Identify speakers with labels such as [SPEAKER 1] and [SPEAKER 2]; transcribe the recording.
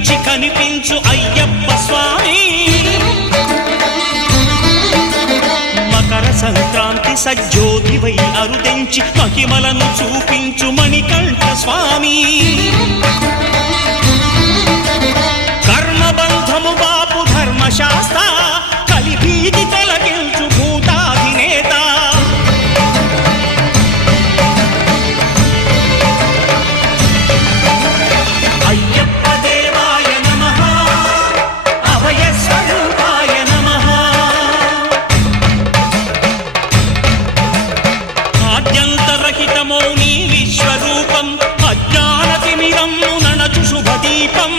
[SPEAKER 1] కనిపించి కనిపించు అయ్యప్ప స్వామి. మకర సంక్రాంతి సజ్జోతివై అరుదెంచి మహిమలను చూపించు మణికంఠ స్వామి. అంతరహితమౌని విశ్వరూపం. అజ్ఞానతిమిరం నణచు శుభదీపం.